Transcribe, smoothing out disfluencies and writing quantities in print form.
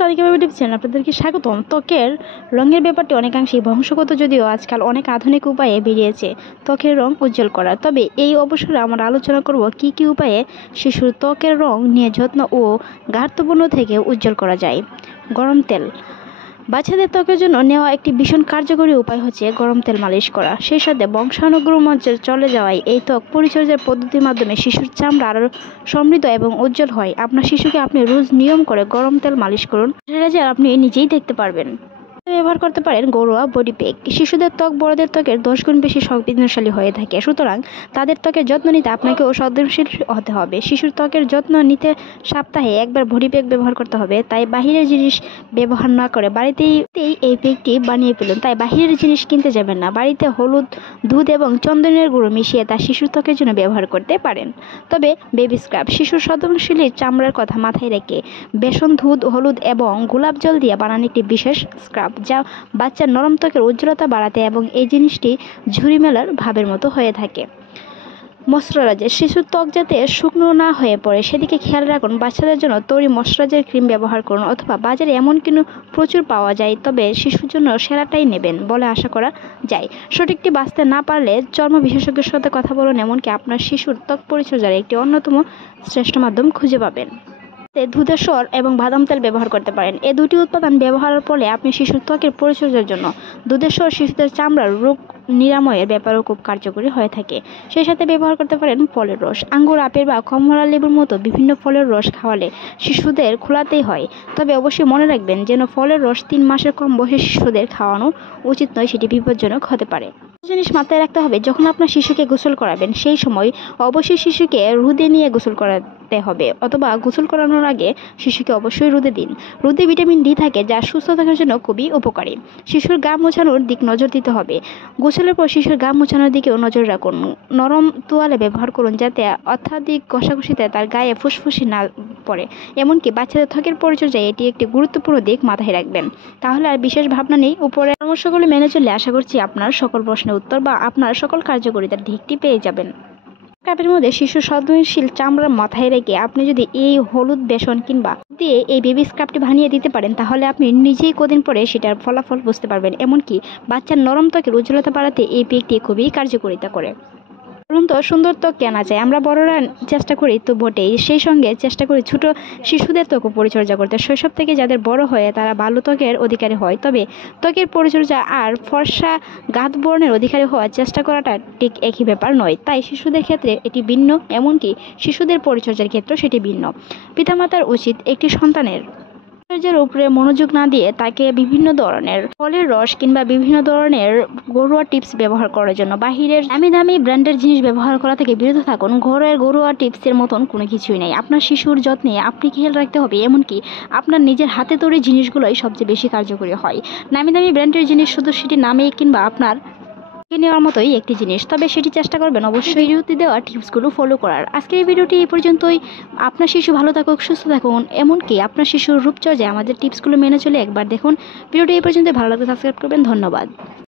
Radhika YouTube channel আপনাদেরকে স্বাগতম। ত্বকের রঙের ব্যাপারটি অনেকাংশেই বংশগত, যদিও আজকাল অনেক আধুনিক উপায়ে বেরিয়েছে ত্বকের রং উজ্জ্বল করা। তবে এই অবসরে আমরা আলোচনা করব কি কি উপায়ে শিশুর ত্বকের রং নিয়ে যত্ন ও গাঢ়ত্বপূর্ণ থেকে উজ্জ্বল করা যায়। গরম তেল। বাচ্চাদের ত্বকের জন্য নেওয়া একটি ভীষণ কার্যকরী উপায় হচ্ছে গরম তেল মালিশ করা। সেই সাথে বংশানুক্রমে চলে যাওয়ায় এই ত্বক পরিচর্যার পদ্ধতির মাধ্যমে শিশুর চামড়া আরও সমৃদ্ধ এবং উজ্জ্বল হয়। আপনার শিশুকে আপনি রোজ নিয়ম করে গরম তেল মালিশ করুন, রেজাল্ট আপনি নিজেই দেখতে পারবেন। ব্যবহার করতে পারেন ঘরোয়া বডি প্যাক। শিশুদের ত্বক বড়দের ত্বকের 10 গুণ বেশি সংবেদনশীল হয়ে থাকে, সুতরাং তাদের ত্বকের যত্ন নিতে আপনাকেও সংবেদনশীল হতে হবে। শিশুর ত্বকের যত্ন নিতে সপ্তাহে একবার বডি প্যাক ব্যবহার করতে হবে, তাই বাহিরের জিনিস ব্যবহার না করে বাড়িতেই এই প্যাকটি বানিয়ে ফেলুন। তাই বাহিরের জিনিস কিনতে যাবেন না, বাড়িতে হলুদ, দুধ এবং চন্দনের গুঁড়ো মিশিয়ে তা শিশুর ত্বকের জন্য ব্যবহার করতে পারেন। তবে বেবি স্ক্রাব। শিশুর সংবেদনশীল চামড়ার কথা মাথায় রেখে বেসন, দুধ, হলুদ এবং গোলাপ জল দিয়ে বানানো একটি বিশেষ স্ক্রাব, যা বাচ্চার নরম ত্বকের উজ্জ্বলতা বাড়াতে এবং এই জিনিসটি ঝুরি মেলার ভাবের মতো হয়ে থাকে। ময়শ্চারাইজার। শিশুর ত্বক যাতে শুকনো না হয়ে পড়ে সেদিকে খেয়াল রাখুন। বাচ্চাদের জন্য তৈরি ময়শ্চারাইজার ক্রিম ব্যবহার করুন, অথবা বাজারে এমন কিছু প্রচুর পাওয়া যায়, তবে শিশুর জন্য সেরাটাই নেবেন বলে আশা করা যায়। সঠিকটি বাঁচতে না পারলে চর্ম বিশেষজ্ঞের সাথে কথা বলুন, এমনকি আপনার শিশুর ত্বক পরিচর্যার একটি অন্যতম শ্রেষ্ঠ মাধ্যম খুঁজে পাবেন। দুধের স্বর এবং বাদাম তেল ব্যবহার করতে পারেন। এই দুটি উৎপাদন ব্যবহারের ফলে আপনি শিশুর ত্বকের পরিচর্যার জন্য দুধের স্বর শিশুদের চামড়ার রোগ নিরাময়ের ব্যাপারেও খুব কার্যকরী হয়ে থাকে। সেই সাথে ব্যবহার করতে পারেন ফলের রস। আঙ্গুর, আপেল বা কমলা লেবুর মতো বিভিন্ন ফলের রস খাওয়ালে শিশুদের খোলাতেই হয়, তবে অবশ্যই মনে রাখবেন যেন ফলের রস 3 মাসের কম বয়সী শিশুদের খাওয়ানো উচিত নয়, সেটি বিপজ্জনক হতে পারে। জিনিস মাথায় রাখতে হবে, যখন আপনার শিশুকে গোসল করাবেন সেই সময় অবশ্যই শিশুকে রোদে নিয়ে গোসল করাতে হবে, অথবা গোসল করানোর আগে শিশুকে অবশ্যই রোদে দিন। রোদে ভিটামিন ডি থাকে, যা সুস্থ থাকার জন্য খুবই উপকারী। শিশুর গা মোছানোর দিক নজর দিতে হবে। গোসলের পর শিশুর গা মোছানোর দিকেও নজর রাখুন। নরম তোয়ালে ব্যবহার করুন, যাতে অত্যাধিক ঘষাঘষিতে তার গায়ে ফুসফুসি না পড়ে। এমনকি বাচ্চাদের ত্বকের পরিচর্যায় এটি একটি গুরুত্বপূর্ণ দিক, মাথায় রাখবেন। তাহলে আর বিশেষ ভাবনা নেই। উপরে পরামর্শগুলো মেনে চললে আশা করছি আপনার সকল প্রশ্নের উত্তর বা আপনার সকল কার্যকরিতার দিকটি পেয়ে যাবেন। কাপের মধ্যে শিশুর সংবেদনশীল চামড়া মাথায় রেখে আপনি যদি এই হলুদ, বেসন কিংবা দিয়ে এই বেবি স্ক্রাবটি বানিয়ে দিতে পারেন, তাহলে আপনি নিজেই কদিন পরে সেটার ফলাফল বুঝতে পারবেন। এমনকি বাচ্চার নরম ত্বকের উজ্জ্বলতা বাড়াতে এই প্যাকটি খুবই কার্যকরিতা করে। বলুন তো, সুন্দর ত্বক কেনা যায়? আমরা বড়রা চেষ্টা করি তো বটেই, সেই সঙ্গে চেষ্টা করি ছোট শিশুদের ত্বক পরিচর্যা করতে। শৈশব থেকে যাদের বড় হয়ে তারা ভালো ত্বকের অধিকারী হয়, তবে ত্বকের পরিচর্যা আর ফর্সা গাঢ় বর্ণের অধিকারী হওয়ার চেষ্টা করাটা ঠিক একই ব্যাপার নয়। তাই শিশুদের ক্ষেত্রে এটি ভিন্ন, এমনকি শিশুদের পরিচর্যার ক্ষেত্রেও সেটি ভিন্ন। পিতামাতার উচিত একটি সন্তানের পরিচর্যার উপরে মনোযোগ না দিয়ে তাকে বিভিন্ন ধরনের ফলের রস কিংবা বিভিন্ন ধরনের ঘরোয়া টিপস ব্যবহার করার জন্য বাহিরের দামি দামি ব্র্যান্ডের জিনিস ব্যবহার করা থেকে বিরত থাকুন। ঘরের ঘরোয়া টিপসের মতন কোনো কিছুই নেই। আপনার শিশুর যত্নে আপনি খেয়াল রাখতে হবে, এমনকি আপনার নিজের হাতে তৈরি জিনিসগুলোই সবচেয়ে বেশি কার্যকরী হয়। নামি দামি ব্র্যান্ডের জিনিস শুধু সেটি নামে কিংবা আপনার নেওয়ার মতোই একটি জিনিস, তবে সেটি চেষ্টা করবেন অবশ্যই ভিডিওতে দেওয়া টিপসগুলো ফলো করার। আজকের এই ভিডিওটি এই পর্যন্তই। আপনার শিশু ভালো থাকুক, সুস্থ থাকুন, এমনকি আপনার শিশুর রূপচর্যায় আমাদের টিপসগুলো মেনে চলে একবার দেখুন। ভিডিওটি এই পর্যন্ত ভালো লাগলে সাবস্ক্রাইব করবেন। ধন্যবাদ।